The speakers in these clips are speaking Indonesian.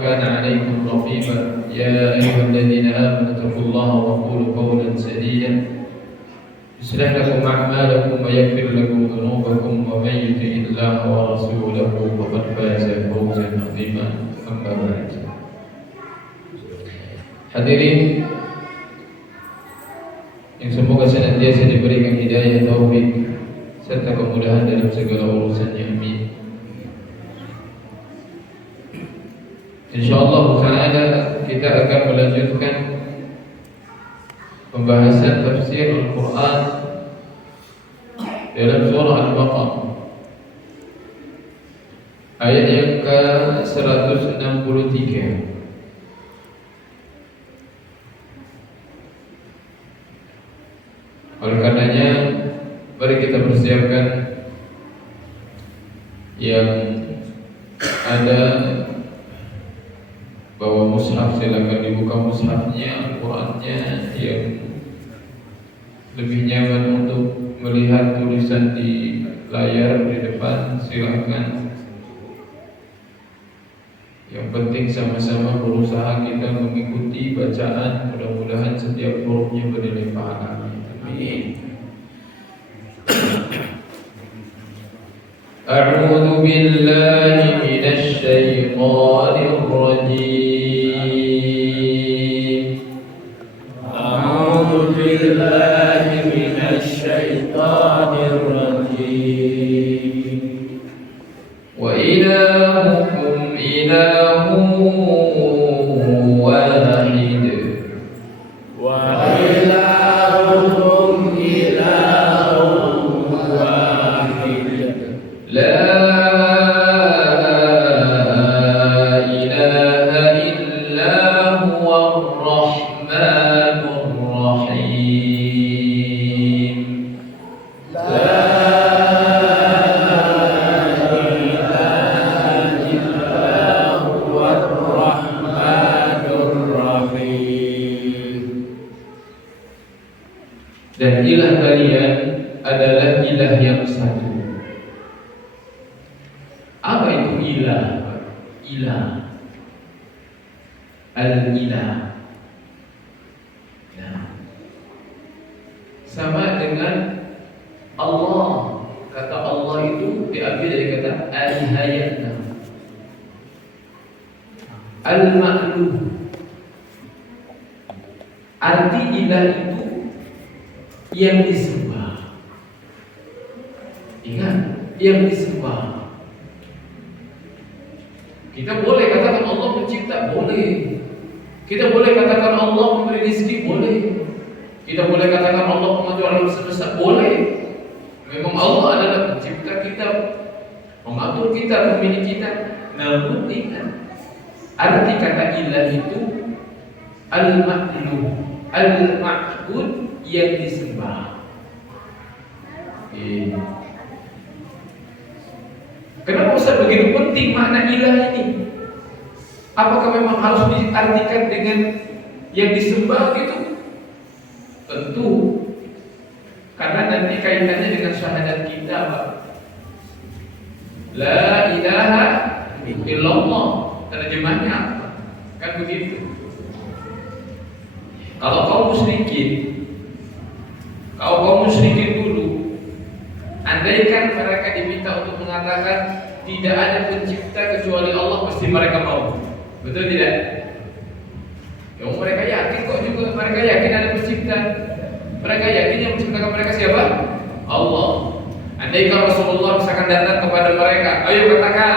كان عليكم رقيبا يا أيها الذين آمنوا اتقوا الله وقولوا قولا سديدا يصلح لكم أعمالكم ويغفر لكم ذنوبكم ومن يطع الله ورسوله فقد فاز فوزا عظيما. أما بعد. Hadirin yang semoga senantiasa diberikan hidayah, taufik serta kemudahan dalam segala urusannya, amin. InsyaAllah ta'ala kita akan melanjutkan pembahasan tafsir Al-Quran dalam surah Al-Baqarah ayat yang ke-163. Oleh karenanya mari kita persiapkan yang ada bawa mushaf, silakan dibuka mushafnya, Al-Qurannya yang lebih nyaman untuk melihat tulisan di layar di depan, silakan. Yang penting sama-sama berusaha kita mengikuti bacaan, mudah-mudahan setiap hurufnya bernilai pahala. Amin. A'udzu billahi minasy syaithanir rajim. A'udzu billahi minasy syaithanir rajim. Wa ilahukum ilahun wahid. Wa ilahukum ilahun wahid. La ilaha illa huwar rahmanur rahim. La ilaha illa huwar rahmanur rahim. Dan ilah kalian adalah ilah yang satu. Apa itu ilah? Ilah, al-ilah. Nah, sama dengan Allah. Kata Allah itu diambil dari kata al-hayatna, al-ma'luh. Arti ilah itu yang disembah. Ingat, yang disembah. Kita boleh katakan Allah pencipta, boleh. Kita boleh katakan Allah memberi rezeki, boleh. Kita boleh katakan Allah pengatur alam semesta, boleh. Memang Allah adalah pencipta kita, mengatur kita, pemilik kita. Namun ingat, arti kata ilah itu al-ma'luh, al-ma'bud, yang disembah. Kenapa Ustaz begitu penting makna ilah ini? Apakah memang harus diartikan dengan yang disembah gitu? Tentu, karena nanti kaitannya dengan syahadat kita, Pak. La ilaha illallah, terjemahnya apa? Kan begitu. Kalau kaum musyrikin dulu, andaikan mereka diminta untuk mengatakan tidak ada pencipta kecuali Allah, pasti mereka mau. Betul tidak? Yang mereka yakin kok juga, mereka yakin ada pencipta. Mereka yakin yang menciptakan mereka siapa? Allah. Andaikan Rasulullah misalkan datang kepada mereka, ayo katakan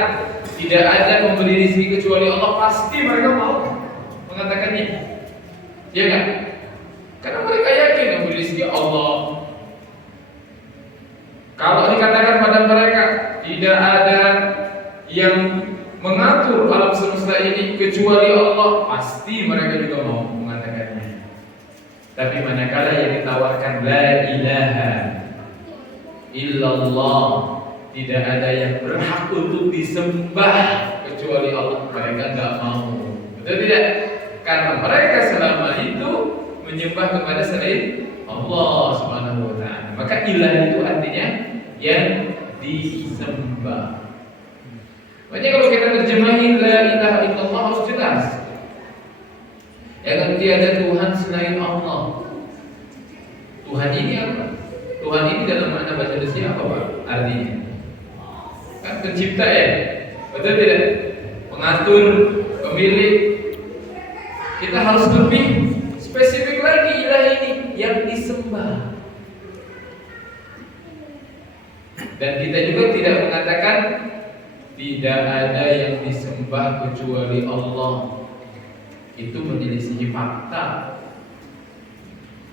tidak ada pemberi rezeki kecuali Allah, pasti mereka mau mengatakannya. Iya kan? Karena mereka yakin yang memberi rezeki Allah. Kalau dikatakan pada mereka tidak ada yang mengatur alam semesta ini kecuali Allah, pasti mereka juga mau mengatakannya. Tapi manakala yang ditawarkan la ilaha illallah, tidak ada yang berhak untuk disembah kecuali Allah, mereka enggak mau. Betul tidak? Karena mereka selama itu menyembah kepada selain Allah Subhanahu wa taala. Maka ilah itu artinya yang disembah. Makanya kalau kita terjemahin la ilaha illallah harus jelas. Yang tiada Tuhan selain Allah. Tuhan ini apa? Tuhan ini dalam makna baca desnya apa Pak? Artinya kan pencipta ya, betul tidak? Pengatur, pemilik. Kita harus lebih spesifik lagi, ilah ini yang disembah. Dan kita juga tidak mengatakan tidak ada yang disembah kecuali Allah. Itu menyelisihi fakta.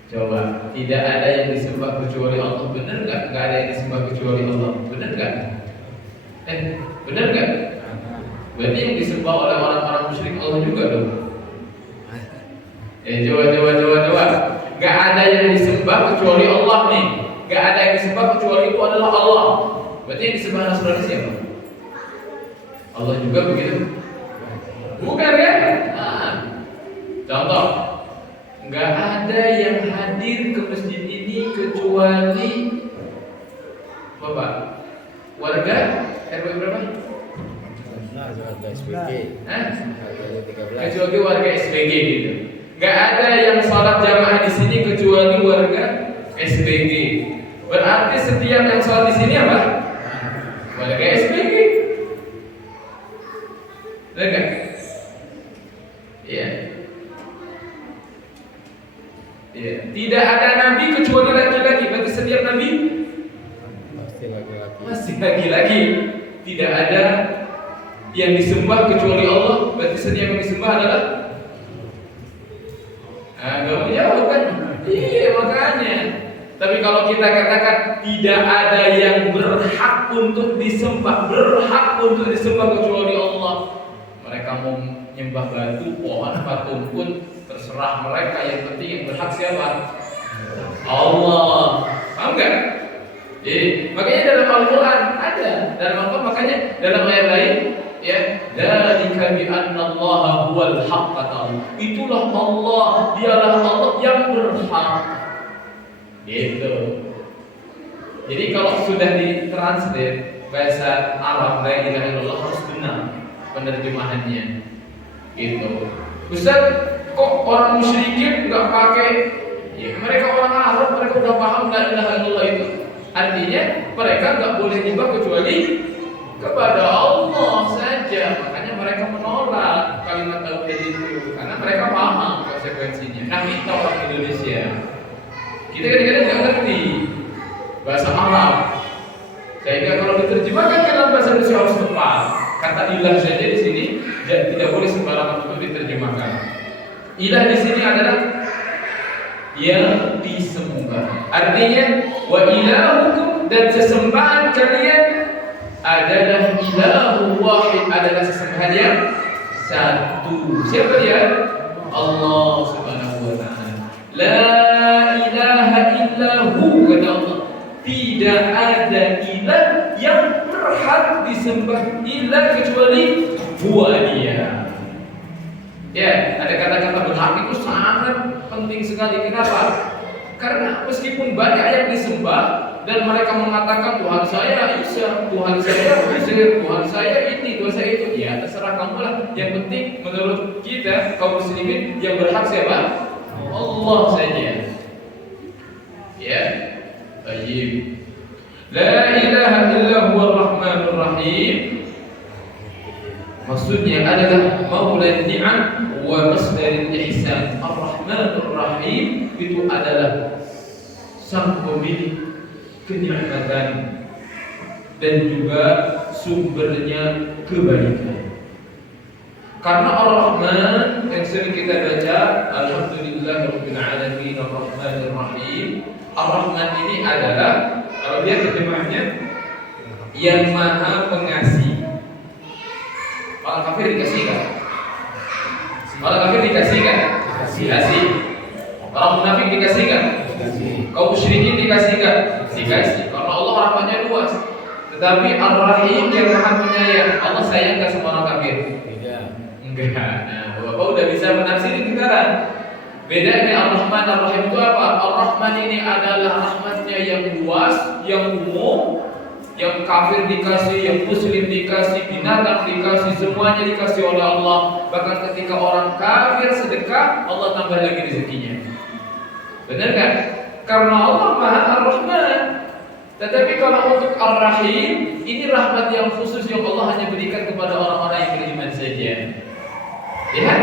Coba, tidak ada yang disembah kecuali Allah, benar nggak? Nggak ada yang disembah kecuali Allah, benar nggak? Benar nggak? Berarti yang disembah oleh orang-orang musyrik Allah juga dong. Coba. Nggak ada yang disembah kecuali Allah nih. Nggak ada yang disembah kecuali itu adalah Allah. Berarti yang disembah Nasrani siapa? Allah juga begitu? Bukan kan? Contoh, nggak ada yang hadir ke masjid ini kecuali Bapak warga RW berapa? Warga SPG. Kecuali warga SPG gitu. Nggak ada yang sholat jamaah di sini kecuali warga SPG. Berarti setiap yang sholat di sini apa? Warga SPG. Benar nggak? Iya. Ya, tidak ada nabi kecuali laki-laki. Berarti setiap nabi masih laki-laki. Tidak ada yang disembah kecuali Allah. Berarti setiap yang disembah adalah nggak mau jawab kan? Iya makanya. Tapi kalau kita katakan tidak ada yang berhak untuk disembah kecuali Allah. Mereka mau menyembah batu, pohon, patung pun terserah mereka, yang penting yang berhak siapa? Allah. Paham nggak? Jadi makanya dalam Al-Quran ada, dalam Al-Quran makanya dalam ayat lain ya, dzalika bi annallaha huwal haqq kata Allah. Itulah Allah, dialah Allah yang berhak. Gitu. Jadi kalau sudah ditranslate bahasa Arab la ilaha illallah harus benar penerjemahannya. Gitu. Ustaz, kok orang musyrikin nggak pakai? Ya, mereka orang Arab, mereka udah paham la ilaha illallah itu. Artinya mereka nggak boleh nyembah kecuali kepada Allah saja. Makanya mereka menolak kalimat tauhid itu karena mereka paham konsekuensinya. Nah, kita orang Indonesia, kita kadang-kadang nggak ngerti bahasa Arab, sehingga kalau diterjemahkan ke dalam bahasa Indonesia harus tepat. Kata ilah saja di sini tidak boleh sembarangan untuk diterjemahkan. Ilah di sini adalah yang disembah. Artinya wa ilahukum, dan sesembahan kalian adalah ilahu wahid, adalah sesembahan yang satu. Siapa dia? Allah Subhanahu wa taala. La ilaha illahu, kata Allah. Tidak ada ilah yang berhak disembah ilah kecuali huwa dia. Ya, ada kata-kata berhak itu sangat penting sekali. Kenapa? Karena meskipun banyak yang disembah dan mereka mengatakan Tuhan saya Isa, Tuhan saya Uzair, Tuhan saya ini, Tuhan saya itu, ya terserah kamu lah. Yang penting menurut kita kaum muslimin yang berhak siapa? Allah saja. Ya, baik. La ilaha illa huwar rahmanur rahim. Maksudnya adalah Maula ni'am wa masdarul ihsan. Ar-Rahmanur Rahim itu adalah sang pemilik kenikmatan dan juga sumbernya kebaikan. Karena Ar-Rahman yang sering kita baca, Alhamdulillahirabbil alamin ar-Rahmanir Rahim. Ar-Rahman ini adalah, kalau dia terjemahnya, yang Maha Pengasih. Orang kafir dikasih kan? Orang kafir dikasih kan? Dikasih. Orang munafik dikasih kan? Kaum musyrikin dikasih kan? Dikasih. Karena Allah rahmatnya luas. Tetapi Ar-Rahim yang Maha Penyayang. Allah sayang ke semua orang kafir? Tidak. Enggak. Nah, Bapak udah bisa menafsir sekarang. Bedanya Ar-Rahman Ar-Rahim itu apa? Ar-Rahman ini adalah rahmatnya yang luas, yang umum, Yang kafir dikasih, yang muslim dikasih, binatang dikasih, semuanya dikasih oleh Allah. Bahkan ketika orang kafir sedekah, Allah tambah lagi rezekinya. Benar kan? Karena Allah Maha Ar-Rahman. Tetapi kalau untuk Ar-Rahim, ini rahmat yang khusus yang Allah hanya berikan kepada orang-orang yang beriman saja. Ya,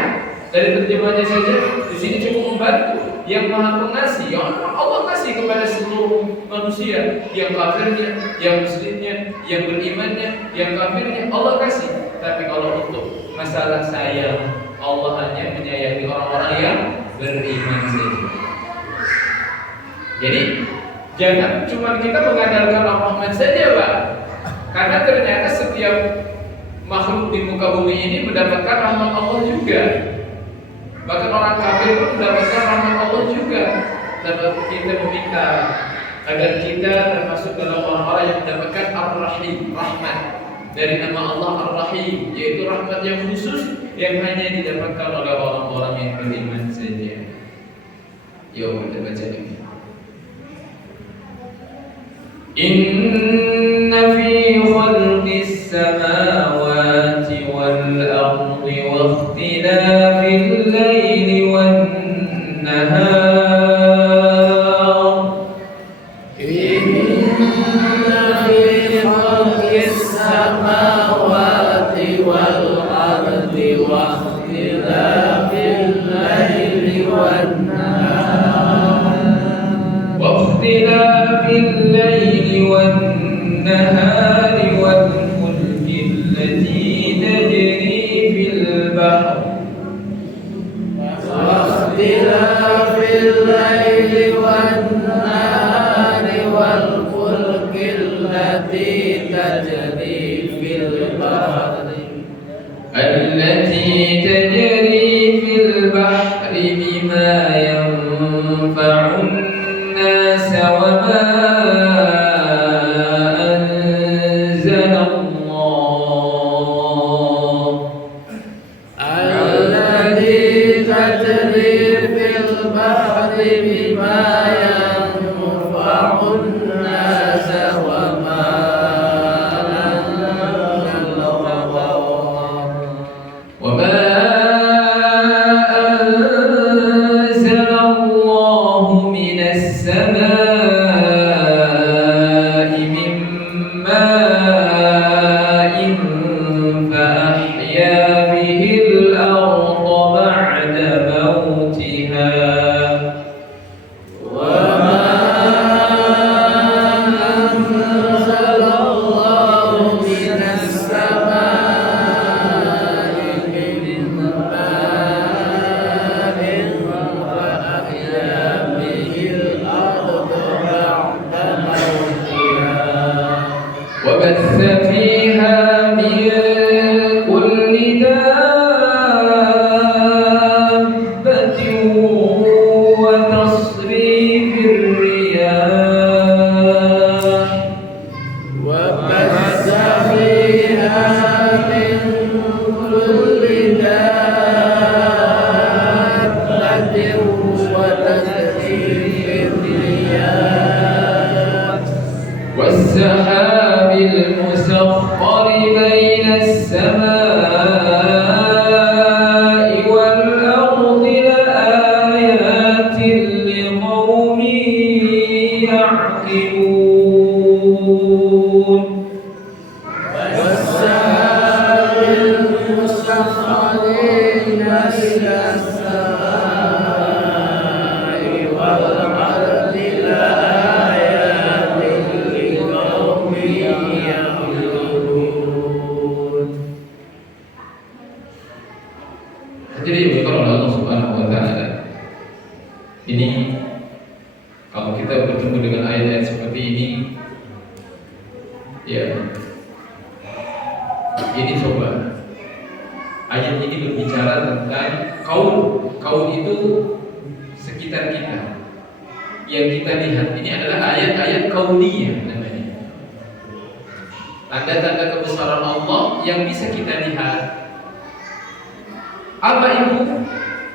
dari terjemahannya saja di sini cukup membantu. Yang Maha Pengasih, yang Allah kasih kepada seluruh manusia, yang kafirnya, yang muslimnya, yang berimannya, yang kafirnya, Allah kasih. Tapi kalau untuk masalah sayang, Allah hanya menyayangi orang-orang yang beriman saja. Jadi jangan cuma kita mengandalkan Ar-Rahman saja, Pak. Karena ternyata setiap makhluk di muka bumi ini mendapatkan rahmat Allah juga. Bahkan orang kafir pun mendapatkan rahmat Allah juga. Dan kita meminta agar kita termasuk dalam orang-orang yang mendapatkan Ar-Rahim, rahmat dari nama Allah Ar-Rahim, yaitu rahmat yang khusus yang hanya didapatkan oleh orang-orang yang beriman saja. Yuk kita baca lagi. Inna fi khalqis samawati wal ardi wa ikhtilafil laili wan nahar. Inna fi khalqis samawati wal ardi wa ikhtilafil laili wan nahar. Wa ikhtilafil laili wan nahari wal fulki allati tajri fil bahr. واختلاف الليل والنهار والفلك التي تجري في البحر بما ينفع الناس وما أنزل الله التي تجري في البحر بما ينفع الناس وما أنزل الله من السماء من ماء فأحيا به الأرض بعد موتها وما أنزل الله من السماء من ماء فأحيا به الأرض بعد موتها وبث فيها من كل دابة وتصريف الرياح وبث فيها من كل دابة وتصريف الرياح والسحاب المسخر بين السماء والأرض لآيات لقوم يعقلون والسحاب المسخر بين السماء والأرض لآيات لقوم يعقلون. Jadi kalau Allah Subhanahu wa taala ini, kalau kita bertemu dengan ayat-ayat seperti ini, ya ini coba ayat ini berbicara tentang kaum itu sekitar kita yang kita lihat. Ini adalah ayat-ayat kauniyah namanya, tanda-tanda kebesaran Allah yang bisa kita lihat. Apa itu?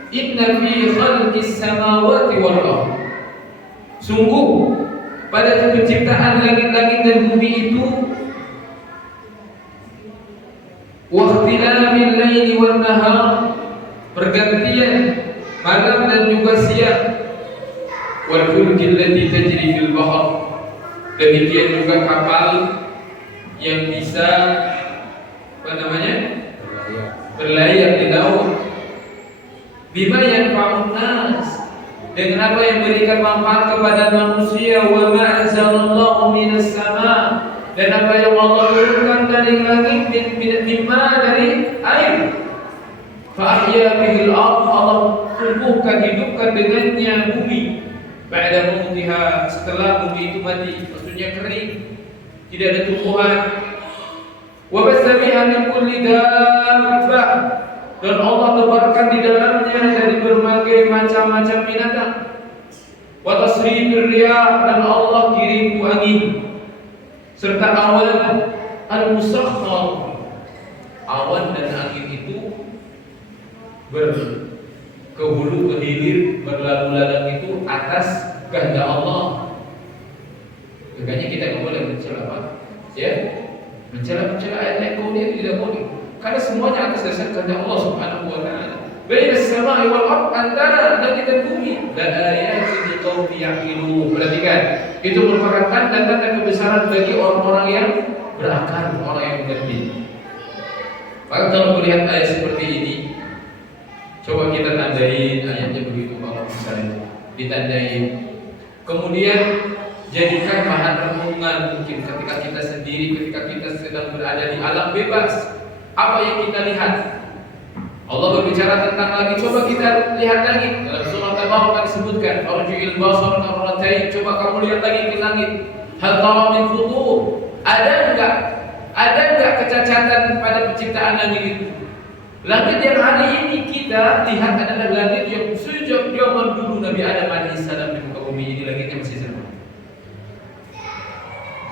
Inna fi khalqis samawati wal ardh. Sungguh pada penciptaan langit-langit dan bumi itu, waqtilafil laili wan nahar, pergantian malam dan juga siang, wal fulki allati tajri fil bahr, demikian juga kapal yang bisa berlayar di laut. Bima yanfa'un nas, dengan apa yang memberikan manfaat kepada manusia. Wa ma anzalallahu minas sama, dan apa yang Allah turunkan dari langit, dari air. Fa ahya bihil ardh, Allah tumbuhkan, hidupkan dengannya bumi. Ba'da mautiha, setelah bumi itu mati, maksudnya kering, tidak ada tumbuhan. Wa bassa biha min kulli dabbah, dan Allah tebarkan di dalamnya dari berbagai macam-macam binatang. Wa tasrifir riyah, dan Allah kirim angin serta awan al-musakhkhar. Awan dan angin itu berkehulu ke hilir, berlalu-lalang itu atas kehendak Allah. Makanya kita tidak boleh mencela apa? Ya, mencela ayat yang kau itu tidak boleh. Karena semuanya atas dasar kehendak Allah Subhanahu wa taala. Baina as-sama'i wal ardh, antara langit dan bumi, la ayatin liqaumin yaqilun. Perhatikan, itu merupakan tanda-tanda kebesaran bagi orang-orang yang berakal, orang yang mengerti. Maka kalau melihat ayat seperti ini, coba kita tandain ayatnya begitu, kalau misalnya ditandain. Kemudian jadikan bahan renungan mungkin ketika kita sendiri, ketika kita sedang berada di alam bebas. Apa yang kita lihat? Allah berbicara tentang langit. Coba kita lihat langit. Dalam surah Tabarak disebutkan, "Farji'il basar karratain." Coba kamu lihat lagi ke langit. Hal tara min futur? Ada enggak kecacatan pada penciptaan langit itu? Langit yang hari ini kita lihat adalah langit yang sejak zaman dulu Nabi Adam alaihissalam di muka bumi ini, langitnya masih sama.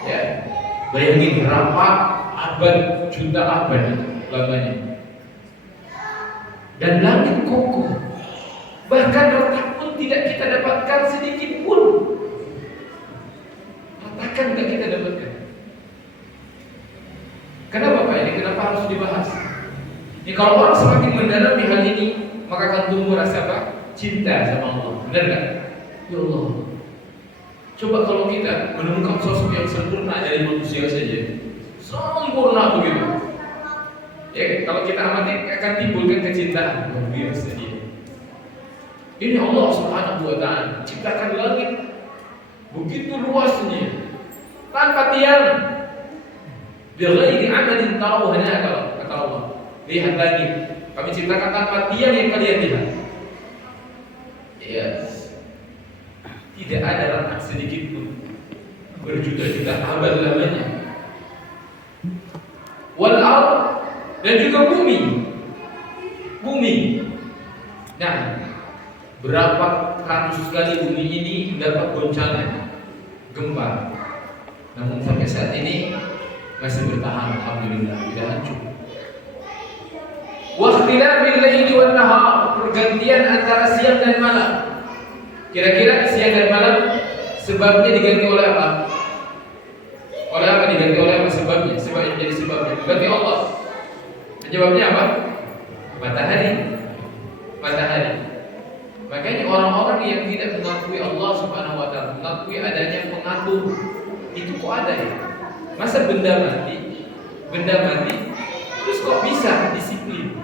Ya, bayangin berapa abad, juta abad itu lamanya. Dan langit kokoh, bahkan retak pun tidak kita dapatkan sedikit pun. Retakan tidak kita dapatkan. Kenapa Pak ini? Kenapa harus dibahas? Ya, kalau orang semakin mendalami hal ini, maka akan tumbuh rasa apa? Cinta sama Allah. Benar nggak? Ya Allah, coba kalau kita menemukan sosok yang sempurna dari manusia saja, sempurna begitu. Ya, kalau kita amati akan timbulkan kecintaan luar biasa dia. Ini Allah Subhanahu wa taala ciptakan langit begitu luasnya tanpa tiang. Bighairi amalin tarawha, kata Allah. Lihat lagi, kami ciptakan tanpa tiang yang kalian lihat. Yes. Tidak ada retak sedikit pun. Berjuta-juta abad lamanya. Wal ardh, dan juga bumi. Nah, berapa ratus kali bumi ini mendapat goncangan, gempa. Namun sampai saat ini masih bertahan, alhamdulillah, tidak hancur. Waqtilafil laili wan nahar, pergantian antara siang dan malam. Kira-kira siang dan malam sebabnya diganti oleh apa? Oleh apa diganti oleh apa sebabnya? Sebab jadi sebabnya diganti Allah. Penyebabnya apa? Matahari. Makanya orang-orang yang tidak mengakui Allah Subhanahu wa taala, mengakui adanya pengatur, itu kok ada ya? Masa benda mati, terus kok bisa disiplin?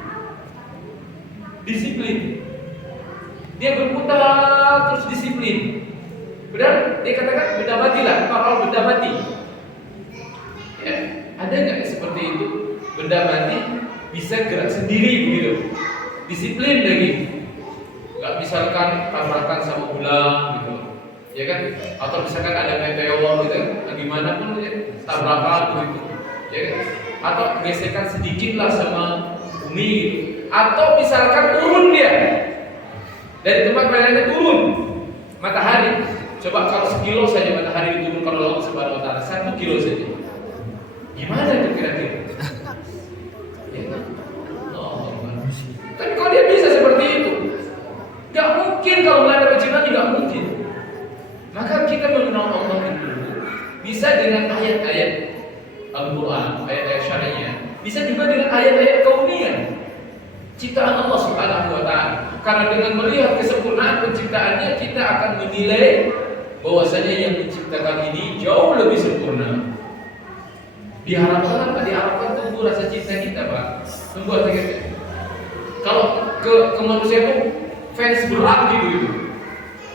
Dia berputar terus disiplin. Benar? Dia katakan benda mati lah, kalau benda mati. Ya, ada nggak seperti itu? Benda mati bisa gerak sendiri begitu, disiplin lagi. Nggak misalkan tabrakan sama ulang gitu, ya kan? Atau misalkan ada meteor gitu, gimana pun ya, tabrakan begitu, ya kan? Atau gesekan sedikit lah sama bumi gitu. Atau misalkan turun dia dari tempat mainannya, turun matahari. Coba kalau 1 kilo saja matahari diturunkan oleh Allah Subhanahu wa taala, 1 kilo saja, gimana itu kira-kira? Ya kan? Tapi kalau dia bisa seperti itu, gak mungkin kalau nggak ada penciptaan, gak mungkin. Maka kita mengenal Allah itu bisa juga dengan ayat-ayat kauniyah, ciptaan Allah Subhanahu wa taala. Karena dengan melihat kesempurnaan penciptaannya, kita akan menilai bahwasanya yang menciptakan ini jauh lebih sempurna. Diharapkan apa? Diharapkan tumbuh rasa cinta kita, Pak. Tumbuh rasa cinta. Kalau ke manusia itu fans berat gitu.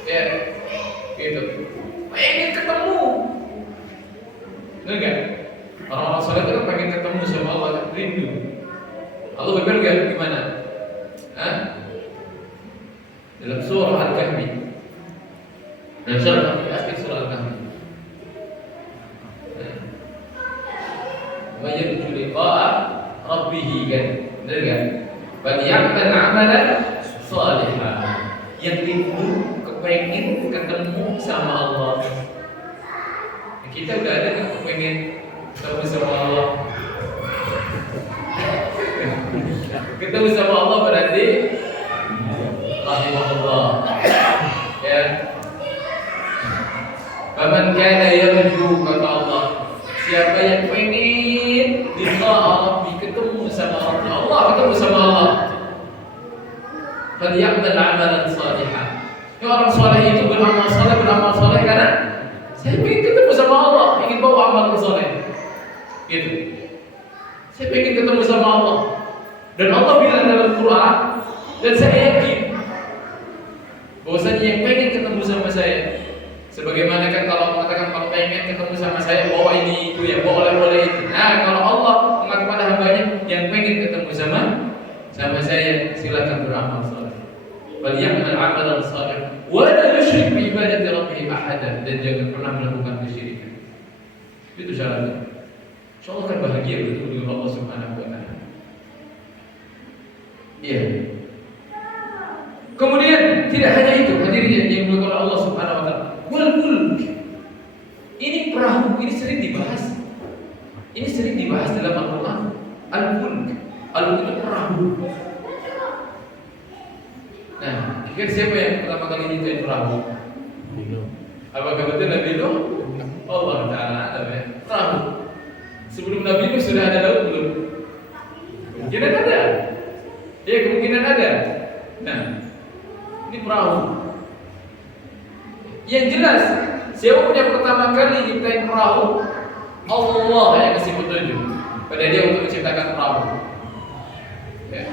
Ya, gitu. Pengen ketemu. Enggak? Orang-orang saleh itu kan pengen ketemu sama Allah, rindu. Allah berfirman gimana? Hah? Dalam surah Al-Kahfi. Dalam surah Al-Kahfi. Wa yarju liqa'a rabbih kan? Benar kan? Bal ya'mal 'amalan shalihan. Yang rindu kepengen ketemu sama Allah. Kita udah ada kan kepengen ketemu sama Allah. Ketemu sama Allah berarti rahimahullah. Ya. Faman kana yarju kata Allah, siapa yang pengen liqa ketemu sama Allah, ketemu sama Allah, falyamal 'amalan shalihan. Ya, orang saleh itu beramal saleh karena saya ingin ketemu sama Allah, ingin bawa amal saleh. Gitu. Saya ingin ketemu sama Allah. Dan Allah bilang dalam Quran, dan saya yakin bahwasanya yang pengen ketemu sama saya, sebagaimana kan kalau mengatakan kalau pengen ketemu sama saya bawa ini itu ya, bawa oleh-oleh itu. Nah, kalau Allah mengatakan pada hambanya yang pengen ketemu sama saya, silakan beramal saleh. Bal ya'mal 'amalan shalihan wa la yusyrik bi ibadati rabbih ahadan, dan jangan pernah melakukan kesyirikan. Itu syaratnya. Insyaallah kan bahagia betul dengan Allah Subhanahu wa taala. Iya. Kemudian tidak hanya itu, hadirin yang dimuliakan oleh Allah Subhanahu wa taala. Wal fulk. Ini perahu, ini sering dibahas. Ini sering dibahas dalam Al-Qur'an. Al-fulk. Al-fulk itu perahu. Nah, kira siapa yang pertama kali nyiptain perahu? Apakah betul Nabi Nuh? Allah Ta'ala ada perahu. Sebelum Nabi Nuh sudah ada laut belum? Kemungkinan ada. Ya, kemungkinan ada. Nah, ini perahu. Yang jelas, siapa yang pertama kali nyiptain perahu? Allah yang kasih petunjuk pada dia untuk menciptakan perahu. Ya,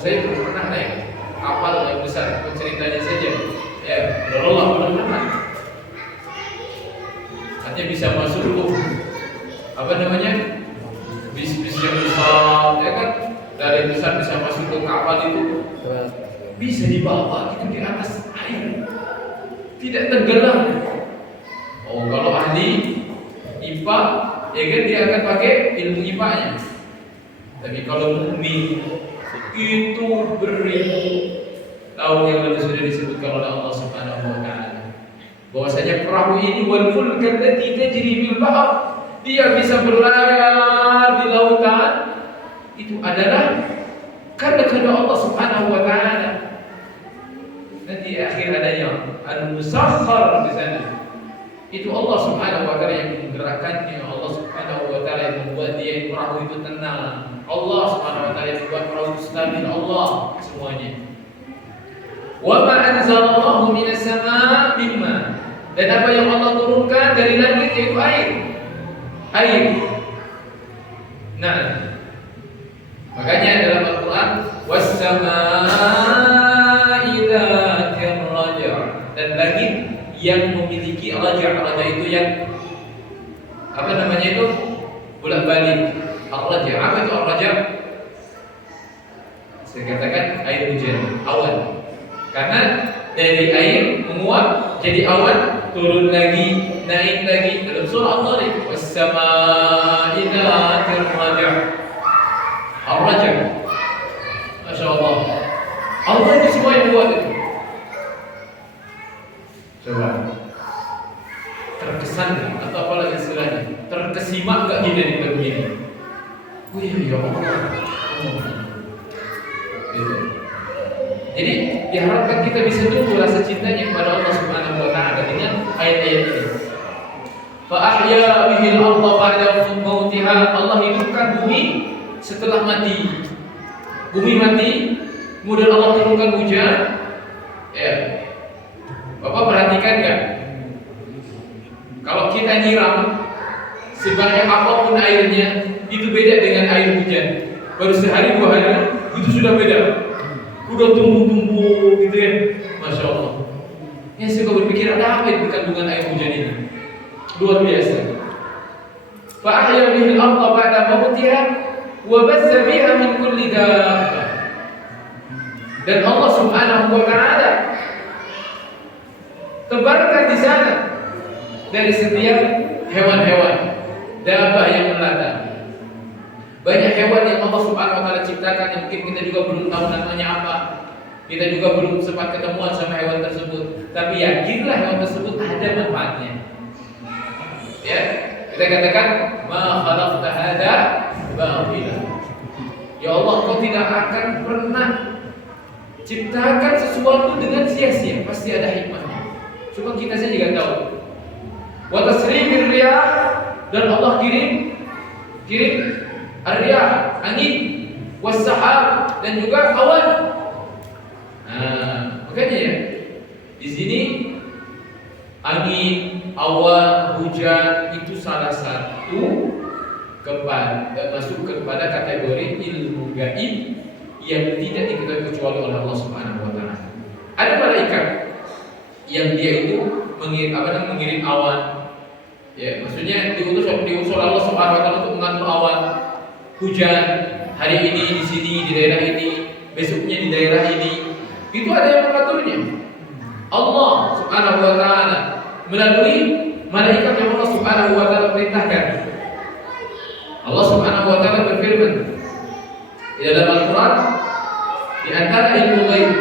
saya belum pernah naik kapal yang besar, ceritanya saja. Ya, Allah belum pernah. Artinya bisa masuk ke apa namanya? Bis-bis yang besar, ya kan? Dari besar bisa masuk ke kapal itu, bisa dibawa itu di atas air, tidak tenggelam. Oh, kalau ahli IPA, ya kan dia akan pakai ilmu IPA-nya. Tapi kalau mukmin itu beribu tahun yang lalu sudah disebutkan oleh Allah Subhanahu wa taala bahwasanya perahu ini wal fulk allati tajri fil bahr, dia bisa berlayar di lautan, itu adalah karena kehendak Allah Subhanahu wa taala. Nanti akhir adanya al-musakhkhar di sana. Itu Allah Subhanahu wa taala yang menggerakkannya, Allah Subhanahu wa taala yang membuat dia perahu itu tenang. Allah Subhanahu wa taala yang membuat perahu itu stabil, Allah semuanya. Wa ma anzalallahu minas samaa'i mimma, dan apa yang Allah turunkan dari langit yaitu air. Air. Nah, makanya dalam Al-Quran was-samaa'i dzatir raja', dan langit yang memiliki raja'. Raja itu yang apa namanya itu? Bolak-balik. Raja'. Apa itu raja'? Saya katakan air hujan, awan. Karena dari air menguap jadi awan, turun lagi, naik lagi. Dalam surah Al-Tariq, was-samaa'i dzatir raja'. Ar-raja'. Masya Allah. Allah itu semua yang buat itu. Coba. Terkesan atau apalah istilahnya? Terkesima enggak kita di begini? Oh iya, ya Allah. Gitu. Jadi diharapkan kita bisa tumbuh rasa cintanya kepada Allah Subhanahu wa taala dengan ayat-ayat ini. Fa ahya bihil ardha ba'da mautiha, Allah hidupkan bumi setelah mati, bumi mati, kemudian Allah turunkan hujan. Ya, Bapak perhatikan nggak? Kalau kita nyiram sebanyak apapun airnya, itu beda dengan air hujan. Baru sehari 2 hari itu sudah beda, udah tumbuh-tumbuh gitu ya, masya Allah. Ya suka berpikir ada apa di kandungan air hujan ini, luar biasa. Fa'ahya bihi al-ardha ba'da mautiha wa bassa fiha min kulli dabbah. Dan Allah Subhanahu wa taala tebarkan di sana dari setiap hewan-hewan, dabbah yang melata. Banyak hewan yang Allah Subhanahu wa taala ciptakan yang mungkin kita juga belum tahu namanya apa. Kita juga belum sempat ketemuan sama hewan tersebut. Tapi yakinlah hewan tersebut ada manfaatnya. Ya, kita katakan ma khalaqta hada batila. Ya Allah, Kau tidak akan pernah ciptakan sesuatu dengan sia-sia, pasti ada hikmahnya. Cuma kita saja juga tahu. Wa tasrifir riyah, dan Allah kirim ar-riyah, angin, was-sahab, dan juga awan. Nah, makanya ya, di sini angin, awan, hujan itu salah satu masuk kepada kategori ilmu gaib yang tidak diketahui kecuali oleh Allah Subhanahu wa taala. Ada malaikat yang dia itu mengirim awan. Ya, maksudnya diutus oleh Allah Subhanahu wa taala untuk mengatur awan, hujan, hari ini di sini di daerah ini, besoknya di daerah ini. Itu ada yang mengaturnya. Allah Subhanahu wa taala melalui malaikat yang Allah Subhanahu wa taala perintahkan. Allah Subhanahu wa taala berfirman di dalam Al-Qur'an, di antara ilmu ghaib,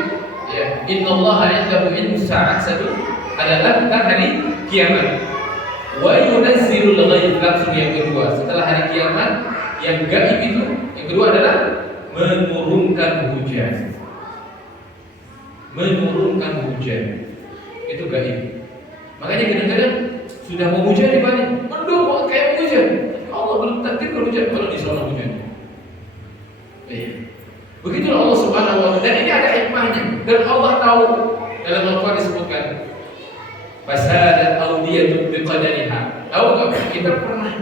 ya, innallaha 'indahu ilmu sa'at satu adalah tentang hari kiamat. Wa yunazzilul ghaib, langsung yang kedua setelah hari kiamat, yang gaib itu yang kedua adalah menurunkan hujan. Menurunkan hujan itu gaib. Makanya kadang-kadang sudah mau hujan di mana? Mendung kok kayak hujan. Allah belum takdir hujan, kalau di sana hujan. Begitulah Allah Subhanahu wa taala, dan ini ada hikmahnya. Dan Allah tahu, dalam Al-Qur'an disebutkan fasadat awdiyatun biqadariha. Tahu enggak, kita pernah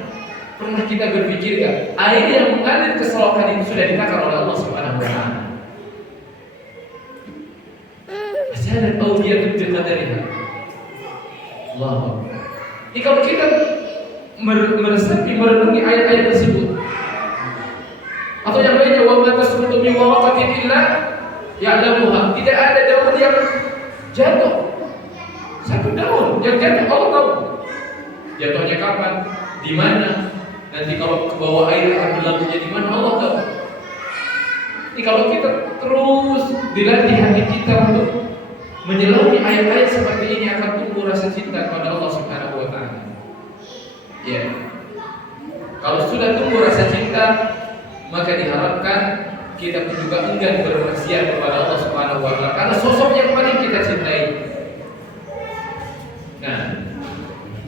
kita berpikir enggak, air yang mengalir ke selokan itu sudah ditakar oleh Allah Subhanahu wa taala. Fasadat awdiyatun biqadariha. Allah. Ini kalau kita meresapi, merenungi ayat-ayat tersebut, atau yang lainnya, wa ma tasqutu min waraqatin illa ya'lamuha. Tidak ada daun yang jatuh, satu daun yang jatuh Allah tahu. Jatuhnya kapan, di mana, nanti kalau ke bawah air akan berlalunya di mana, Allah tahu. Ini kalau kita terus dilatih hati kita untuk menyelami ayat-ayat seperti ini, akan tumbuh rasa cinta kepada Allah Subhanahu wa taala. Ya. Kalau sudah tumbuh rasa cinta, maka diharapkan kita pun juga enggan bermaksiat kepada Allah Subhanahu wa taala karena sosok yang paling kita cintai. Nah,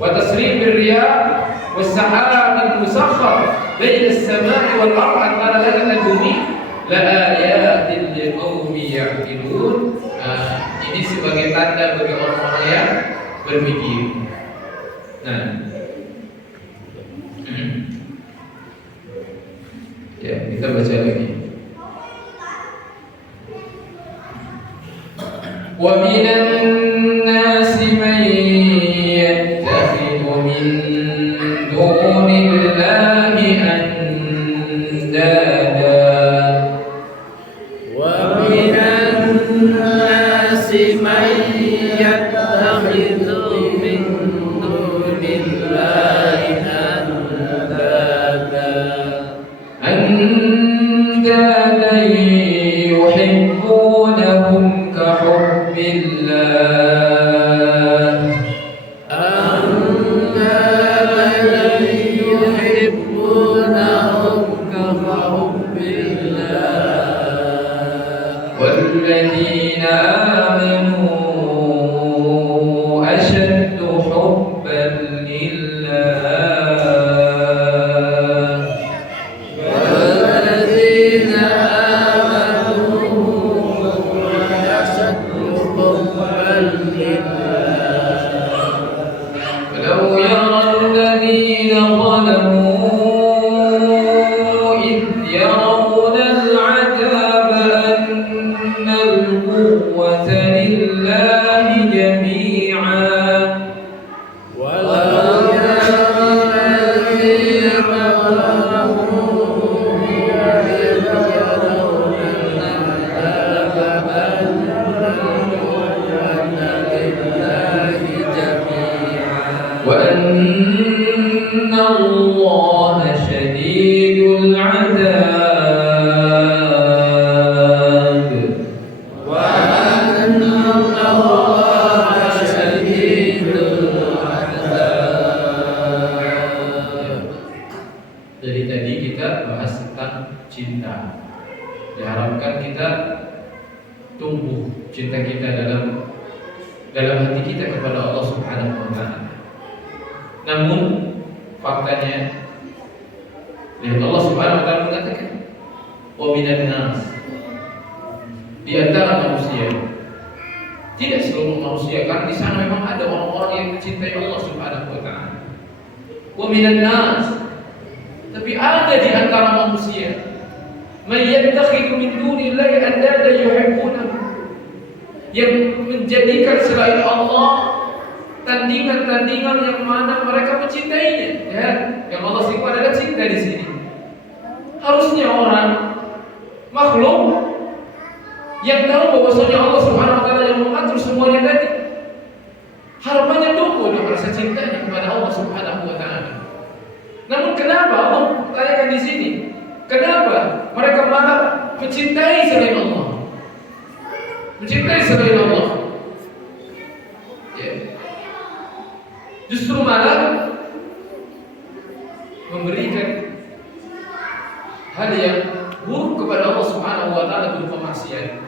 wa tasrifir riyah was sahabil musakhkhar baina as-sama'i wal ardh antara langit dan bumi la ayatin liqaumin ya'qilun. Ini sebagai tanda bagi orang-orang yang berpikir. Nah, ya, kita baca lagi. Wa minan nasi man yattakhidhu min dunillahi andada. Wa minan nasi man yattakhidhu min dunillahi أندادا يحبونهم كحب الله أندادا يحبونهم كحب الله والذين آمنوا أشد حبا لله يرون العذاب أن القوة لله جميعا ولو كان الذين ظلموا يرون العذاب أن القوة لله جميعا وأن الله شديد العذاب وأن الله شديد العذاب. Jadi tadi kita bahas tentang cinta. Diharapkan kita tumbuh cinta kita dalam hati kita kepada Allah Subhanahu wa taala. Namun faktanya lihat Allah Subhanahu wa taala mengatakan wa minan nas, di antara manusia, tidak seluruh manusia, karena di sana memang ada orang-orang yang mencintai Allah Subhanahu wa taala. Wa minan nas, tapi ada di antara manusia man yattakhidhu min dunillahi andada yuhibbunahu, yang menjadikan selain Allah tandingan-tandingan yang mana mereka mencintainya. Ya, yang Allah singgung adalah cinta di sini. Harusnya orang makhluk yang tahu bahwasanya Allah Subhanahu wa taala yang mengatur semuanya tadi, harapannya tumbuh dengan rasa cintanya kepada Allah Subhanahu wa taala. Namun kenapa Allah tanyakan di sini? Kenapa mereka malah mencintai selain Allah? Mencintai selain Allah. Ya. Justru malah memberikan hal yang buruk kepada Allah Subhanahu wa taala berupa maksiat.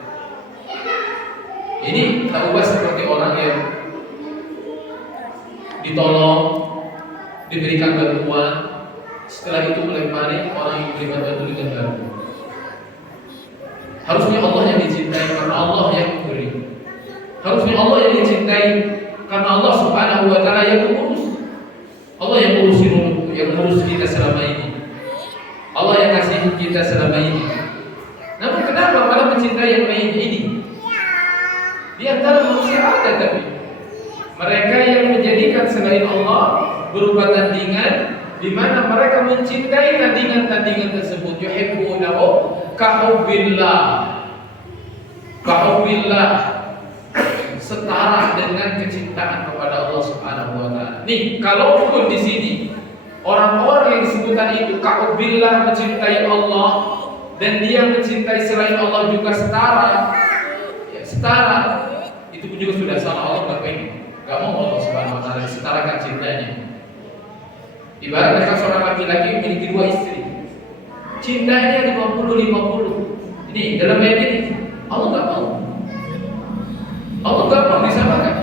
Ini tak ubah seperti orang yang ditolong, diberikan bantuan, setelah itu melempari orang yang diberikan bantuan dengan batu. Harusnya Allah yang dicintai karena Allah yang memberi. Harusnya Allah yang dicintai karena Allah Subhanahu wa taala yang mengurus. Allah yang mengurus kita selama ini. Allah yang kasih kita selama ini. Namun kenapa malah mencintai yang lain ini? Di antara manusia ada tapi mereka yang menjadikan selain Allah berupa tandingan, di mana mereka mencintai tandingan-tandingan tersebut. Yuhibbunahu kahubbillah, setara dengan kecintaan kepada Allah Subhanahu wa taala. Nih, kalaupun di sini orang-orang yang disebutkan itu kahubbillah, mencintai Allah, dan dia mencintai selain Allah juga setara, ya, setara, itu pun juga sudah salah. Allah nggak pengen, nggak mau Allah Subhanahu wa taala setarakan cintanya. Ibaratnya seorang laki-laki memiliki dua istri, cintanya 50-50. Ini dalam ayat ini Allah nggak mau. Allah nggak mau disamakan,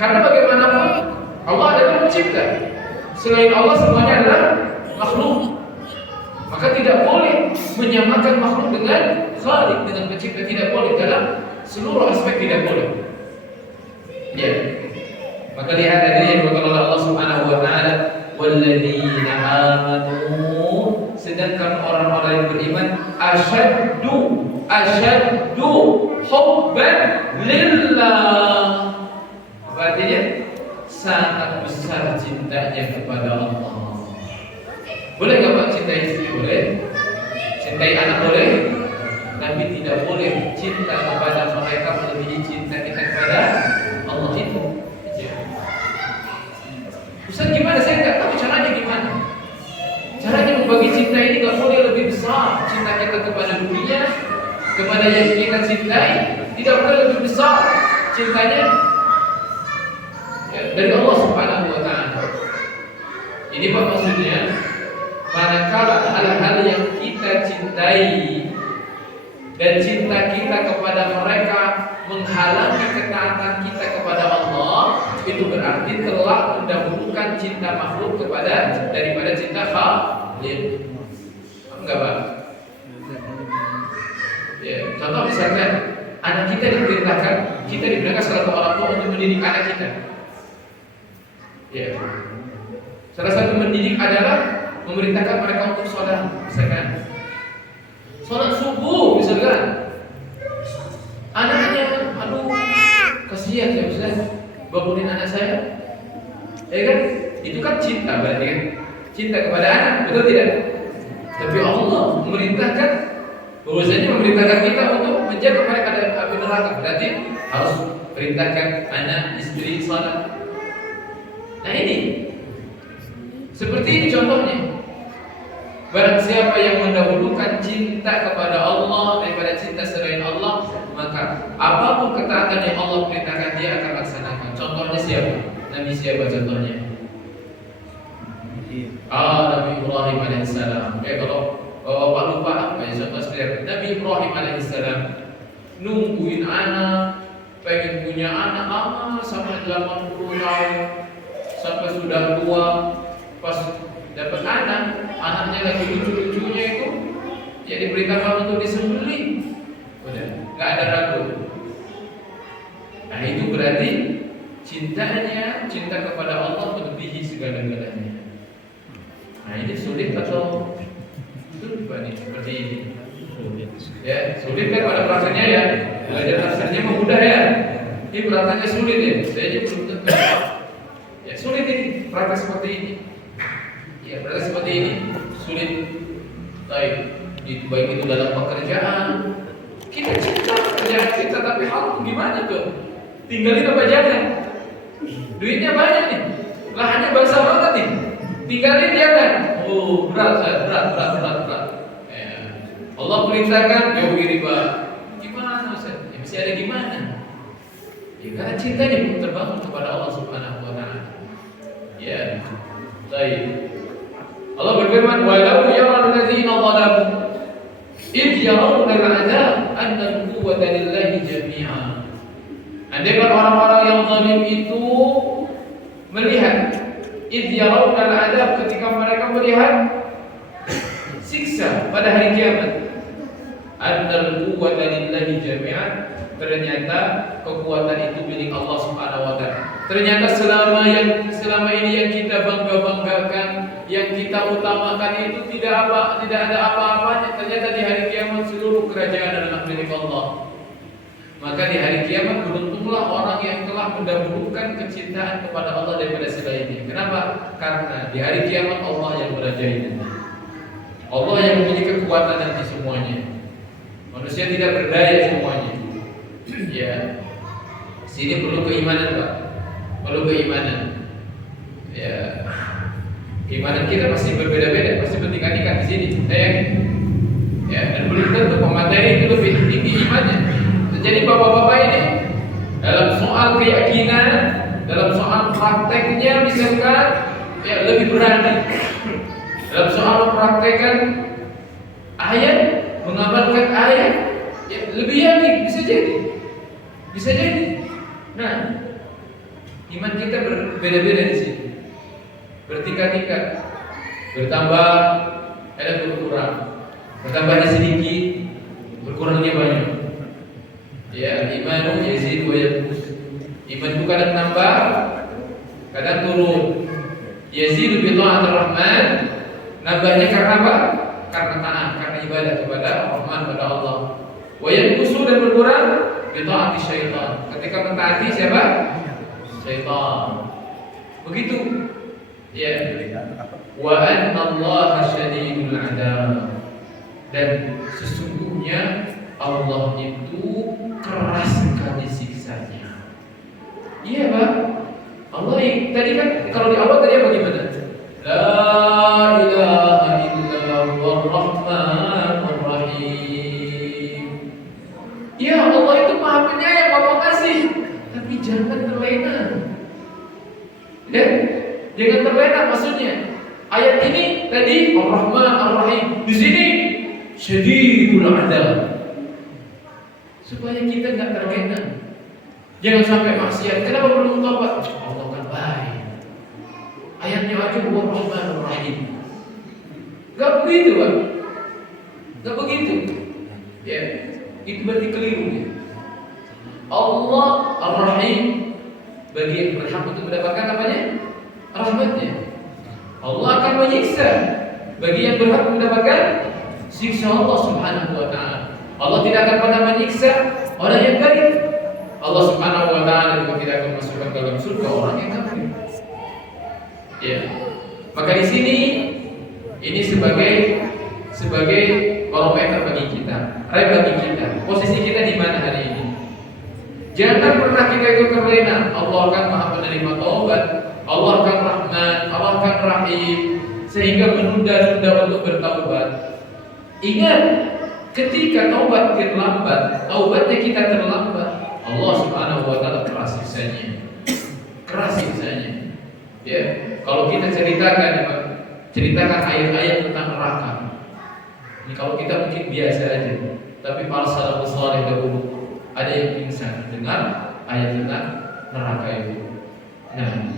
karena bagaimanapun Allah adalah pencipta. Selain Allah semuanya adalah makhluk. Maka tidak boleh menyamakan makhluk dengan Khalik, dengan pencipta. Tidak boleh, dalam seluruh aspek tidak boleh. Ya. Maka lihat tadi yang dikatakan oleh Allah Subhanahu wa taala, walladzina amanu, sedangkan orang-orang yang beriman asyaddu hubban lillah. Artinya sangat besar cintanya kepada Allah. Boleh nggak Pak cintai istri? Boleh. Cintai anak boleh. Tapi tidak boleh cinta kepada mereka melebihi cinta kita kepada Allah itu. Ustaz gimana? Saya nggak tahu caranya gimana. Caranya membagi cinta ini nggak boleh lebih besar. Cinta kita kepada dunia, kepada yang kita cintai, tidak boleh lebih besar cintanya dari Allah Subhanahu wa taala. Ini Pak maksudnya, manakala hal-hal yang kita cintai dan cinta kita kepada mereka menghalangi ketaatan kita kepada Allah, itu berarti telah mendahulukan cinta makhluk daripada cinta Khalik. Enggak Pak? Ya, contoh misalkan anak kita diperintahkan selaku orang tua untuk mendidik anak kita. Ya. Salah satu mendidik adalah memerintahkan mereka untuk sholat, misalkan. bangunin anak saya? Ya kan? Itu kan cinta berarti kan? Cinta kepada anak, betul tidak? Tapi Allah memerintahkan bahwasanya memerintahkan kita untuk menjaga mereka dari api neraka. Berarti harus perintahkan anak, istri, salat. Nah ini seperti ini contohnya. Barang siapa yang mendahulukan cinta kepada Allah daripada cinta selain Allah, maka apapun ketaatan yang Allah perintahkan dia akan laksanakan. Contohnya siapa? Nabi siapa contohnya? Nabi Ibrahim alaihissalam. Kalau bapak lupa apa ya contoh sederhana? Nabi Ibrahim alaihissalam nungguin anak, pengen punya anak lama sampai 80 tahun, sampai sudah tua, pas dapat anak, anaknya lagi lucu-lucunya itu, ya diberitakan untuk disembelih. Udah, nggak ada ragu. Nah itu berarti cintanya, cinta kepada Allah melebihi segala-galanya. Nah ini sulit atau sulit Pak nih seperti ini? Ya sulit kan pada prakteknya ya. Belajar tafsirnya mudah ya. Ini prakteknya sulit ya. Saya aja belum tentu. Ya sulit ini praktek seperti ini. Ya praktek seperti ini sulit. Baik, baik itu dalam pekerjaan. Kita cinta pekerjaan kita tapi Allah gimana tuh? Tinggalin apa jangan? Duitnya banyak nih, lahannya basah banget nih. Tinggalin jangan. Oh berat. Ya. Allah perintahkan jauhi riba. Gimana Ustaz? Ya mesti ada gimana? Ya karena cintanya belum terbangun kepada Allah Subhanahu wa taala. Ya. Baik. Allah berfirman, "Walau yaral ladzina zalamu idh yarawna al-'adzab anna al-quwwata lillahi jami'a." Andaikan orang-orang yang zalim itu melihat idh yarawna al-'adzab ketika mereka melihat siksa pada hari kiamat, anna al-quwwata lillahi jami'a, ternyata kekuatan itu milik Allah Subhanahu wa taala. Ternyata selama ini yang kita bangga-banggakan, yang kita utamakan itu tidak ada apa-apanya. Ternyata di hari kiamat seluruh kerajaan adalah milik Allah. Maka di hari kiamat beruntunglah orang yang telah mendahulukan kecintaan kepada Allah daripada selainnya. Kenapa? Karena di hari kiamat Allah yang merajai. Allah yang memiliki kekuatan nanti semuanya. Manusia tidak berdaya semuanya. Ya, sini perlu keimanan Pak, perlu keimanan. Ya, keimanan kita pasti berbeda-beda, pasti bertingkat-tingkat di sini. Saya yakin. Ya, dan belum tentu pemateri itu lebih tinggi imannya. Jadi bapak-bapak ini dalam soal keyakinan, dalam soal prakteknya misalkan, ya lebih berani. Dalam soal mempraktekkan ayat, mengamalkan ayat, ya lebih yakin, bisa jadi. Bisa jadi. Nah, iman kita berbeda-beda di sini. Bertingkat-tingkat. Bertambah, kadang berkurang. Bertambahnya sedikit, berkurangnya banyak. Ya, iman yazid wa yanqus. Iman itu kadang nambah, kadang turun. Yazid bi ta'atir Rahman. Nambahnya karena apa? Karena taat, karena ibadah kepada Rahman, kepada Allah. Wa yanqusu dan berkurang bi ta'ati syaitan. Ketika mentaati siapa? Syaitan. Begitu. Ya. Wa anna Allah syadidul 'adzab. Dan sesungguhnya Allah itu keras sekali siksanya. Iya Pak. Allah tadi kan kalau di awal tadi bagaimana? La ilaha illallah rahmanur rahim. Ya Allah itu Maha Penyayang, Maha Pengasih. Tapi jangan terlena. Ya, jangan terlena maksudnya. Ayat ini tadi Ar-Rahman Ar-Rahim. Di sini Syadidul 'Adzab. Supaya kita nggak terlena. Jangan sampai maksiat. Kenapa belum tobat? Allah kan baik. Ayatnya aja Ar-Rahman Ar-Rahim. Gak begitu Pak. Gak begitu. Ya, itu berarti keliru ya. Allah Ar-Rahim bagi yang berhak untuk mendapatkan apanya? Rahmatnya. Allah akan menyiksa bagi yang berhak mendapatkan siksa Allah Subhanahu wa taala. Allah tidak akan pernah menyiksa orang yang baik. Allah Subhanahu wa taala juga tidak akan masukkan ke dalam surga orang yang kafir. Ya. Maka di sini ini sebagai barometer bagi kita, rem bagi kita. Posisi kita di mana hari ini? Jangan pernah kita itu terlena. Allah akan Maha penerima taubat, Allah akan Rahman, Allah akan Rahim, sehingga menunda-nunda untuk bertaubat. Ingat, ketika taubat terlambat, taubatnya kita terlambat, Allah Subhanahu wa taala keras siksanya. Keras siksanya. Ya, kalau kita ceritakan ayat-ayat tentang neraka. Ini kalau kita mungkin biasa aja, tapi para salafus saleh dahulu ada yang pingsan dengar ayat tentang neraka itu. Nah,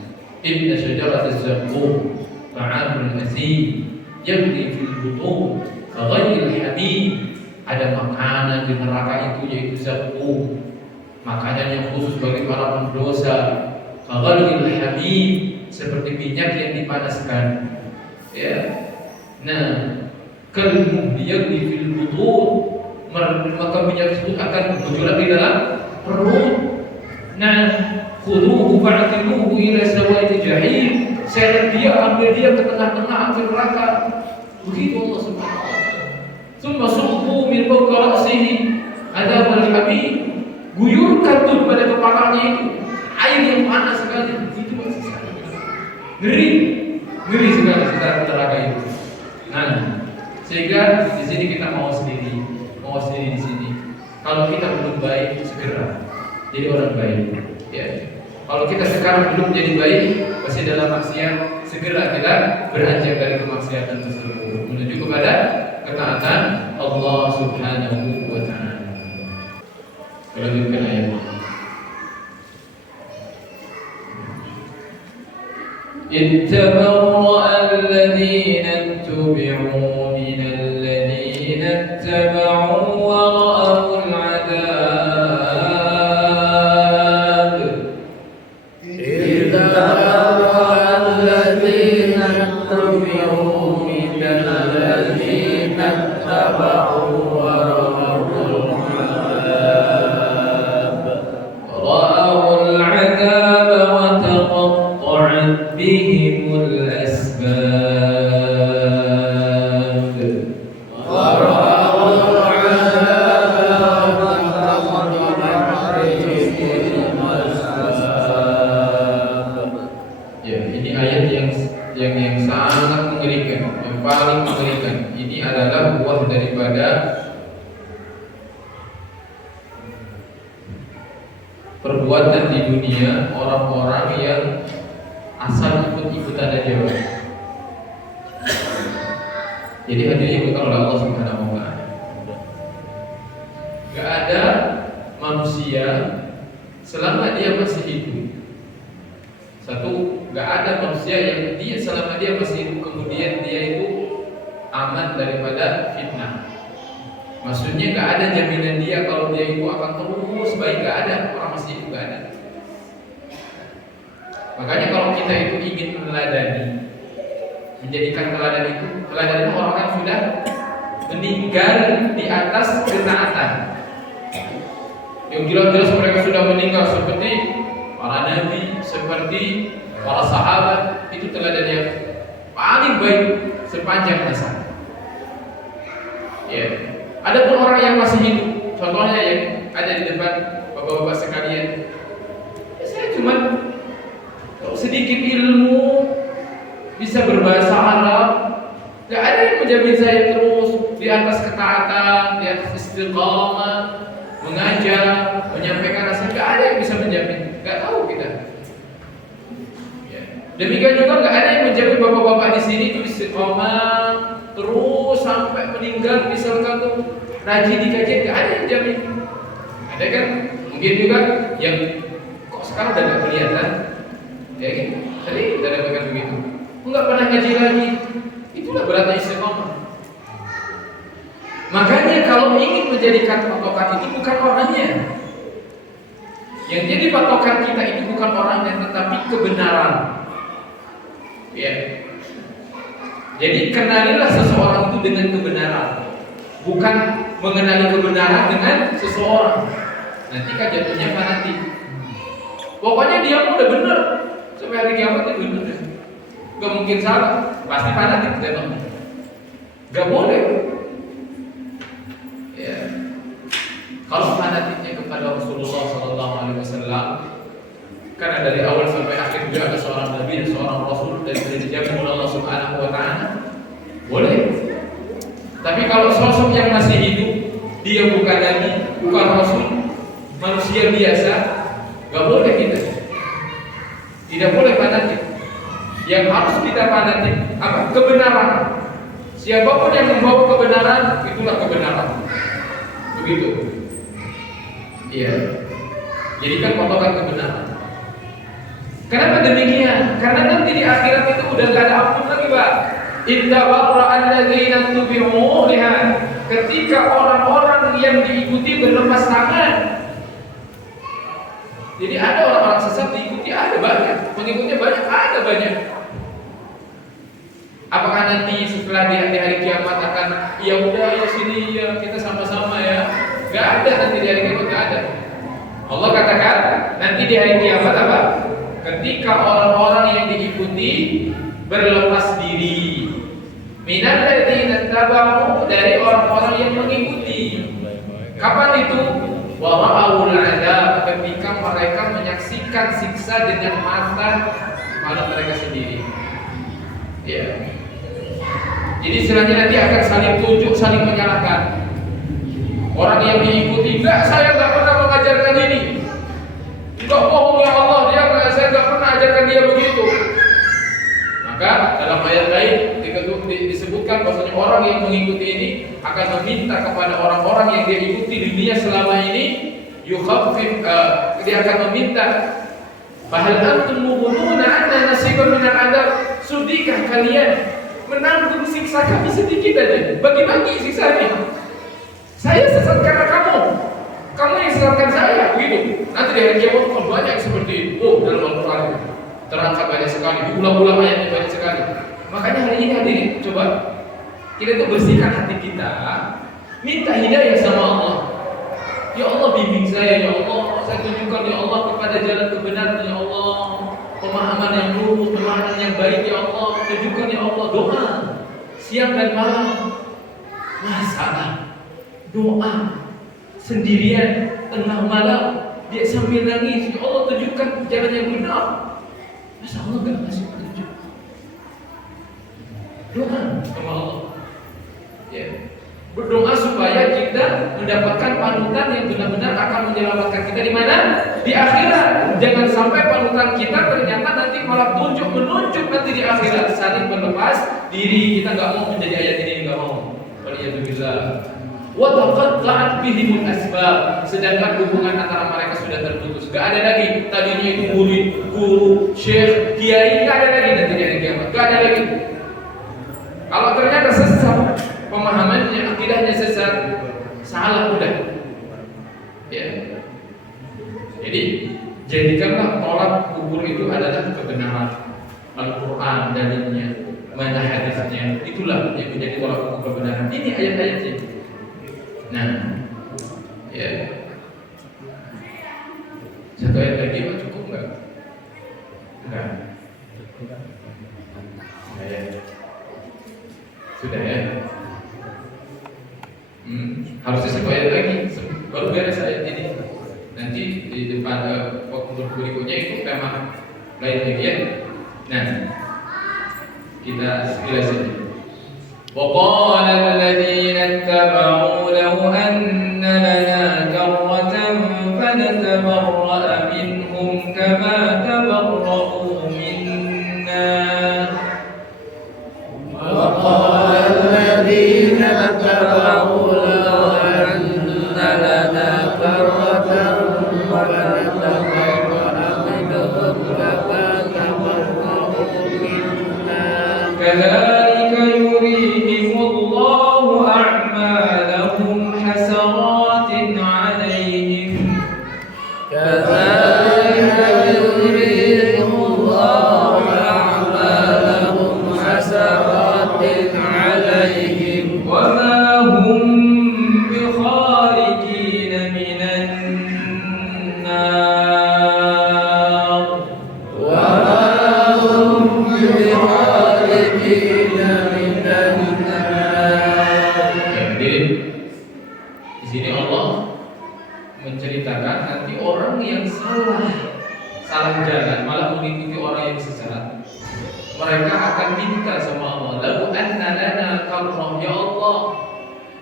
inna syajarataz zaqqum ta'amul asim yabni fil butun kaghayril hamim. Ada makanan di neraka itu yaitu zaqqum, makanan yang khusus bagi para pendosa. Kaghayril hamim, seperti minyak yang dipanaskan. Ya. Nah, kalmuh yabni fil butun, maka minyak tersebut akan bergejolak di dalam perut. Nah, khuduhu fa'tiluhu ila sawa'il jahim, seret dia, ambil dia ke tengah-tengah api neraka. Begitu Allah Subhanahu wa taala. Tsumma subbu min fawqi ra'sihi adzabal hamim, guyurkan tuh pada kepalanya itu air yang panas sekali. Itu masih ngeri sekali sekitar neraka itu. Nah, sehingga di sini kita mau sendiri di sini. Kalau kita belum baik, segera jadi orang baik. Ya. Kalau kita sekarang belum jadi baik, masih dalam maksiat, segera kita beranjak dari kemaksiatan tersebut menuju kepada ketaatan Allah Subhanahu wa taala. Lanjutkan ayat. Ittabarra'a alladhina tubi'u minal ladhina ittaba'u wa ra'awul 'adab. Ittabarra'a alladhina tubi'u minal ladhina ittaba'u wa ra'awul 'adab. Ra'awul 'adab wa taqatta'at bihimul asbab. Ya, ini ayat yang sangat mengerikan, yang paling mengerikan. Ini adalah buah daripada perbuatan di dunia orang-orang yang asal ikut-ikutan aja. Jadi hadirnya bukan oleh Allah Subhanahu wa taala. Gak ada manusia selama dia masih hidup. Satu, gak ada manusia yang dia selama dia masih hidup kemudian dia itu aman daripada fitnah. Maksudnya gak ada jaminan dia kalau dia itu akan terus baik, gak ada. Orang masih hidup gak ada. Makanya kalau kita itu ingin meneladani, menjadikan teladan itu orang yang sudah meninggal di atas ketaatan, yang jelas-jelas mereka sudah meninggal, seperti para nabi, seperti para sahabat. Itu teladan yang paling baik sepanjang masa. Ya. Adapun orang yang masih hidup, contohnya yang ada di depan bapak-bapak sekalian, saya cuma sedikit ilmu, bisa berbahasa Arab, gak ada yang menjamin saya terus di atas ketaatan, di atas istiqamah, mengajar, menyampaikan nasihat. Gak ada yang bisa menjamin, gak tahu kita. Ya. Demikian juga gak ada yang menjamin bapak-bapak di sini itu istiqamah terus sampai meninggal, misalkan tuh rajin di kajian, gak ada yang jamin. Ada kan? Mungkin juga yang kok sekarang udah gak kelihatan. Ya gitu, tadi kita dapatkan begitu. Enggak pernah ngaji lagi. Itulah beratnya istiqomah. Makanya kalau ingin menjadikan patokan itu bukan orangnya. Yang jadi patokan kita itu bukan orangnya, tetapi kebenaran. Ya. Jadi kenalilah seseorang itu dengan kebenaran, bukan mengenali kebenaran dengan seseorang. nanti kan jatuhnya fanatik. Pokoknya dia udah bener sampai hari kiamat itu bener. Gak mungkin salah, pasti fanatik memang. Gak boleh. Ya. Kalau fanatiknya kepada Rasulullah SAW, karena dari awal sampai akhir juga ada seorang nabi dan seorang rasul dan dijamin oleh Allah Subhanahu Wa Taala, boleh. Tapi kalau sosok yang masih hidup, dia bukan nabi, bukan rasul, manusia biasa, gak boleh kita. Tidak boleh fanatik. Yang harus kita fanatik apa? Kebenaran. Siapapun yang membawa kebenaran, itulah kebenaran. Begitu. Iya. Jadikan patokan kebenaran. Kenapa demikian? Karena nanti di akhirat itu udah gak ada ampun lagi, Pak. Inna barra'al ladzina tubi'u lihat. Ketika orang-orang yang diikuti berlepas tangan. Jadi ada orang-orang sesat diikuti, ada banyak. Pengikutnya banyak, ada banyak. Apakah nanti setelah di hari kiamat akan ya udah ya sini ya kita sama-sama ya? Gak ada nanti di hari kiamat, gak ada. Allah katakan nanti di hari kiamat apa? Ketika orang-orang yang diikuti berlepas diri, minal ladzina tabau, dari orang-orang yang mengikuti. Kapan itu? Wa ra'aul 'adzab, ketika mereka menyaksikan siksa dengan mata mereka sendiri. Ya. Jadi istilahnya nanti akan saling tunjuk, saling menyalahkan. Orang yang diikuti, enggak, saya enggak pernah mengajarkan ini. Enggak, bohong ya Allah, saya enggak pernah ajarkan dia begitu. Maka dalam ayat lain disebutkan bahwasanya orang yang mengikuti ini akan meminta kepada orang-orang yang dia ikuti di dunia selama ini, dia akan meminta, bahal antum mughununa anna nasiban minal adab, sudikah kalian menanggung siksa kami sedikit aja, bagi-bagi siksanya. Saya sesat karena kamu yang sesatkan saya, begitu. Nanti di hari kiamat banyak seperti itu. Oh, dalam Al-Quran terangkat banyak sekali, diulang-ulang ayatnya banyak sekali. Makanya hari ini hadirin, coba kita itu bersihkan hati kita, minta hidayah sama Allah. Ya Allah, bimbing saya, ya Allah, saya tunjukkan ya Allah kepada jalan kebenaran, ya Allah, pemahaman yang lurus, pemahaman yang baik, ya Allah, tunjukkan ya Allah. Doa siang dan malam, masalah doa sendirian tengah malam, dia sambil nangis, ya Allah tunjukkan jalan yang benar. Masa Allah gak kasih petunjuk? Doa sama Allah, ya. Berdoa supaya kita mendapatkan panutan yang benar-benar akan menyelamatkan kita di mana? Di akhirat. Jangan sampai panutan kita ternyata nanti malah menunjuk nanti di akhirat, saling berlepas diri. Kita nggak mau menjadi ayat ini, nggak mau. Waliyadzubillah. Wa taqatta'at bihimul asbab. Sedangkan hubungan antara mereka sudah terputus. Gak ada lagi. Tadinya itu guru, syekh, kiai, gak ada lagi nanti di kiamat. Gak ada lagi. Kalau ternyata sesat pemahamannya, akidahnya sesat, salah udah. Ya. Jadi jadikanlah tolak kubur itu adalah kebenaran. Al-Quran dalilnya, mana hadisnya, itulah yang menjadi tolak ukur kebenaran. Ini ayat-ayatnya. Nah, ya. Satu ayat lagi cukup nggak? Enggak. Ya. Sudah ya. Harusnya satu ayat lagi baru beres ayat ini. Nanti di depan waktu berikutnya itu tema lain lagi ya. Nah, kita sekilas saja. وقال الذين اتبعوا لو أن لنا كرة فنتبرأ منهم كما تبرأوا منا. وقال الذين اتبعوا لو أن لنا كرة فنتبرأ منهم كما تبرأوا منا. كذلك يريهم الله أعمالهم حسرات sini Allah menceritakan nanti orang yang salah jalan malah mengikuti orang yang sesat. Mereka akan minta sama Allah, "Lau anna lana karram ya Allah."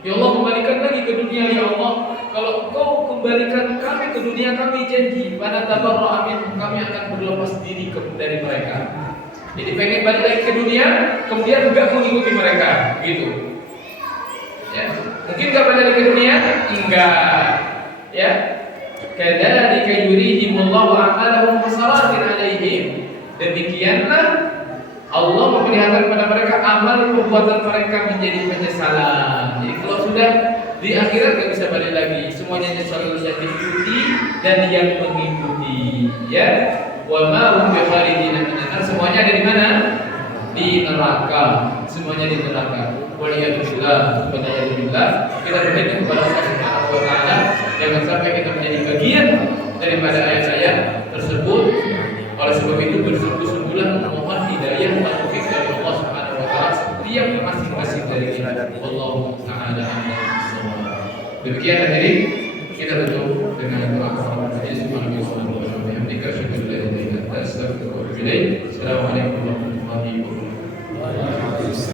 Ya Allah, kembalikan lagi ke dunia ya Allah. Kalau Engkau kembalikan kami ke dunia, kami janji pada tabarra amin, kami akan berlepas diri dari mereka. Jadi pengen balik lagi ke dunia, kemudian enggak mengikuti mereka, gitu. Ya, mungkin enggak balik lagi ke dunia? Enggak. Ya. Kadzalika yurihimullahu a'malahum hasaratin 'alaihim. Demikianlah Allah memperlihatkan kepada mereka amal perbuatan mereka menjadi penyesalan. Jadi kalau sudah di akhirat gak bisa balik lagi, semuanya nyesal yang diikuti dan yang mengikuti. Ya, wa ma hum bikharijin minan nar, semuanya ada di mana? Di neraka. Semuanya di neraka. Waliyadzubillah, waliyadzubillah. Kita berdoa kepada Allah Subhanahu wa taala jangan sampai kita menjadi bagian daripada ayat-ayat tersebut. Oleh sebab itu bersungguh-sungguhlah memohon hidayah taufik dari Allah Subhanahu wa taala setiap masing-masing dari kita. Wallahu taala a'lam. Demikian hadirin, kita tutup dengan doa kepada Allah Subhanahu wa taala. Assalamualaikum warahmatullahi wabarakatuh.